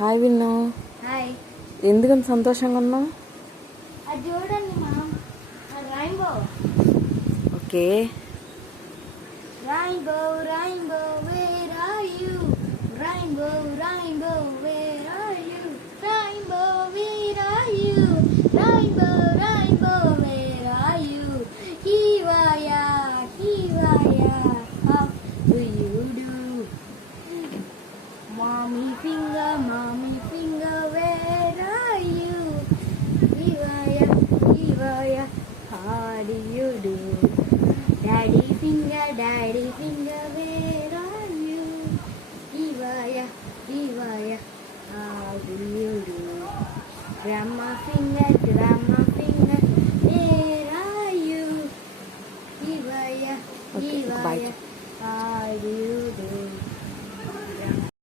Hi విన్ను. Hi. ఎందుకని సంతోషంగా ఉన్నావు? అది చూడండి ma'am, rainbow. Okay. Rainbow, rainbow, where are you? Rainbow, rainbow, where are you? Rainbow, where are you? Rainbow, rainbow, where are you? Hiwaya, hiwaya, how do you do? Mommy finger, where are you? Hiwaya, hiwaya, how do you do? Daddy